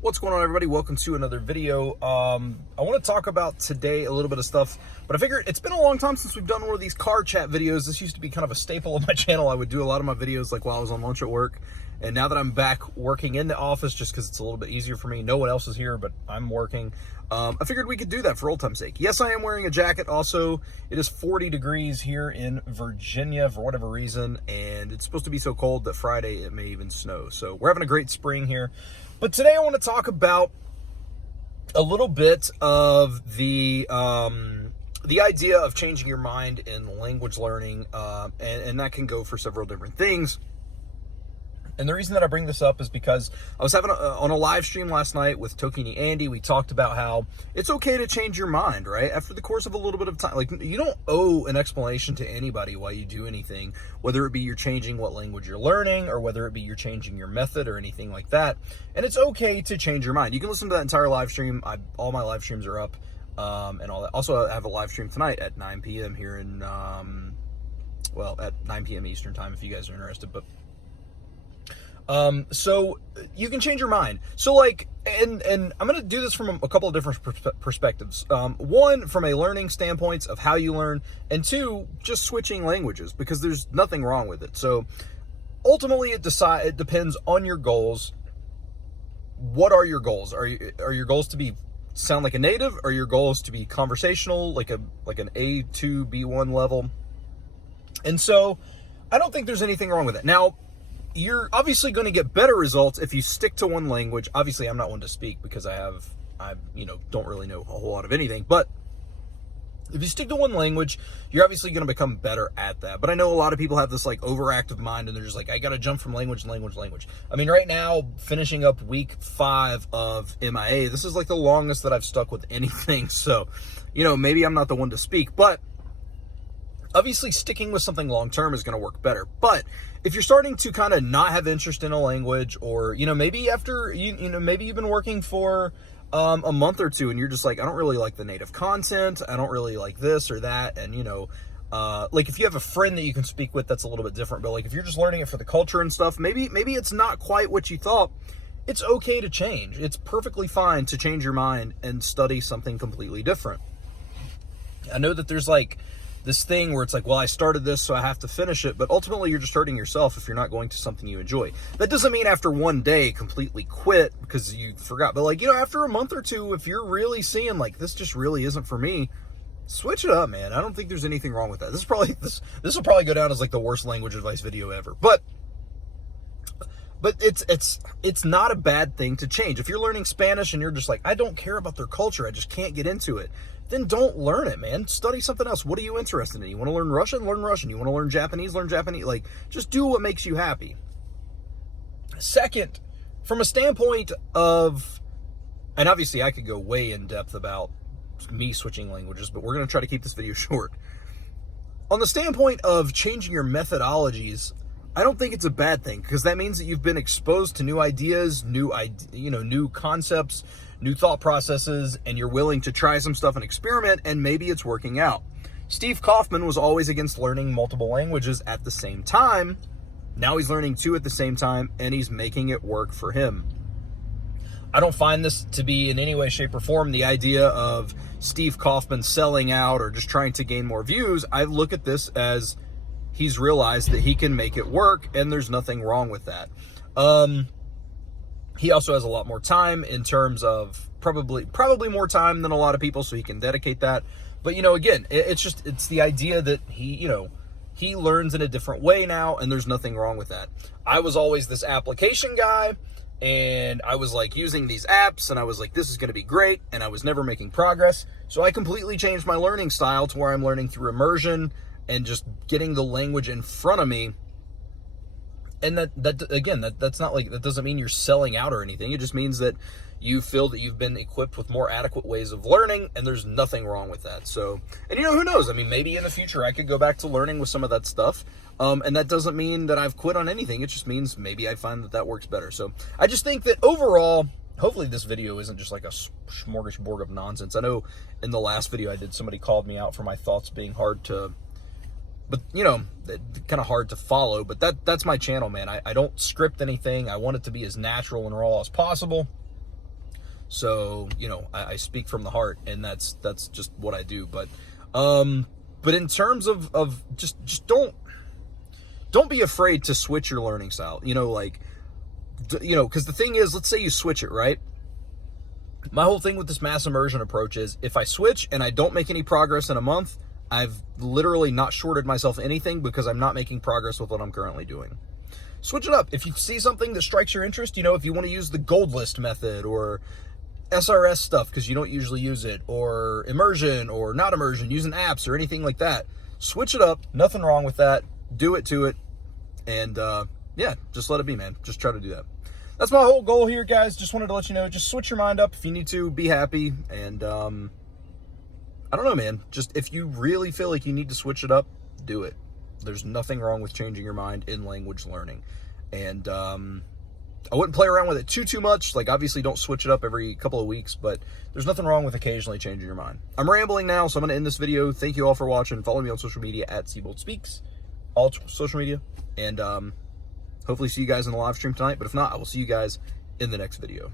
What's going on, everybody? Welcome to another video. I want to talk about today a little bit of stuff, but I figured it's been a long time since we've done one of these car chat videos. This used to be kind of a staple of my channel. I would do a lot of my videos like while I was on lunch at work, and now that I'm back working in the office, just because it's a little bit easier for me, no one else is here, but I'm working. I figured we could do that for old time's sake. Yes, I am wearing a jacket. Also, it is 40 degrees here in Virginia for whatever reason, and it's supposed to be so cold that Friday it may even snow. So we're having a great spring here. But today I want to talk about a little bit of the idea of changing your mind in language learning, and that can go for several different things. And the reason that I bring this up is because I was having on a live stream last night with Tokini Andy. We talked about how it's okay to change your mind, right? After the course of a little bit of time. Like, you don't owe an explanation to anybody why you do anything, whether it be you're changing what language you're learning or whether it be you're changing your method or anything like that. And it's okay to change your mind. You can listen to that entire live stream. All my live streams are up and all that. Also, I have a live stream tonight at 9 p.m. here in, at 9 p.m. Eastern time if you guys are interested. But so you can change your mind. So like, and I'm going to do this from a couple of different perspectives. One, from a learning standpoint of how you learn, and two, just switching languages, because there's nothing wrong with it. So ultimately it depends on your goals. What are your goals? Are your goals to sound like a native? Are your goals to be conversational, like an A2, B1 level? And so I don't think there's anything wrong with it. Now, you're obviously going to get better results if you stick to one language. Obviously, I'm not one to speak because I don't really know a whole lot of anything. But if you stick to one language, you're obviously going to become better at that. But I know a lot of people have this like overactive mind and they're just like, I got to jump from language to language to language. I mean, right now, finishing up week 5 of MIA, this is like the longest that I've stuck with anything. So, maybe I'm not the one to speak, but obviously sticking with something long-term is going to work better. But if you're starting to kind of not have interest in a language, or, maybe after, maybe you've been working for a month or two and you're just like, I don't really like the native content. I don't really like this or that. And, like if you have a friend that you can speak with, that's a little bit different. But like if you're just learning it for the culture and stuff, maybe it's not quite what you thought. It's okay to change. It's perfectly fine to change your mind and study something completely different. I know that there's like this thing where it's like, well, I started this, so I have to finish it. But ultimately, you're just hurting yourself if you're not going to something you enjoy. That doesn't mean after one day completely quit because you forgot. But like, after a month or two, if you're really seeing like, this just really isn't for me, switch it up, man. I don't think there's anything wrong with that. This will probably go down as like the worst language advice video ever. But it's not a bad thing to change. If you're learning Spanish and you're just like, I don't care about their culture, I just can't get into it, then don't learn it, man. Study something else. What are you interested in? You want to learn Russian? Learn Russian. You want to learn Japanese? Learn Japanese. Like, just do what makes you happy. Second, from a standpoint of, and obviously I could go way in depth about me switching languages, but we're going to try to keep this video short. On the standpoint of changing your methodologies, I don't think it's a bad thing, because that means that you've been exposed to new ideas, new concepts, new thought processes, and you're willing to try some stuff and experiment, and maybe it's working out. Steve Kaufman was always against learning multiple languages at the same time. Now he's learning 2 at the same time, and he's making it work for him. I don't find this to be in any way, shape, or form the idea of Steve Kaufman selling out or just trying to gain more views. I look at this as he's realized that he can make it work, and there's nothing wrong with that. He also has a lot more time in terms of probably more time than a lot of people, so he can dedicate that. But, again, it's the idea that he learns in a different way now, and there's nothing wrong with that. I was always this application guy, and I was like using these apps, and I was like, this is going to be great, and I was never making progress. So I completely changed my learning style to where I'm learning through immersion and just getting the language in front of me. And that's not like, that doesn't mean you're selling out or anything. It just means that you feel that you've been equipped with more adequate ways of learning, and there's nothing wrong with that. So, and who knows? I mean, maybe in the future I could go back to learning with some of that stuff. And that doesn't mean that I've quit on anything. It just means maybe I find that works better. So I just think that overall, hopefully this video isn't just like a smorgasbord of nonsense. I know in the last video I did, somebody called me out for my thoughts being hard to, but kind of hard to follow. But that's my channel, man. I don't script anything. I want it to be as natural and raw as possible. So, you know, I speak from the heart, and that's just what I do. But in terms of just don't be afraid to switch your learning style. You know, like, you know, because the thing is, let's say you switch it, right? My whole thing with this mass immersion approach is if I switch and I don't make any progress in a month, I've literally not shorted myself anything because I'm not making progress with what I'm currently doing. Switch it up. If you see something that strikes your interest, you know, if you want to use the gold list method or SRS stuff because you don't usually use it, or immersion or not immersion, using apps or anything like that, switch it up. Nothing wrong with that. Do it to it. And yeah, just let it be, man. Just try to do that. That's my whole goal here, guys. Just wanted to let you know, just switch your mind up if you need to. Be happy. And I don't know, man. Just if you really feel like you need to switch it up, do it. There's nothing wrong with changing your mind in language learning. And I wouldn't play around with it too much. Like, obviously, don't switch it up every couple of weeks, but there's nothing wrong with occasionally changing your mind. I'm rambling now, so I'm going to end this video. Thank you all for watching. Follow me on social media at Seabolt Speaks, all social media. And hopefully see you guys in the live stream tonight. But if not, I will see you guys in the next video.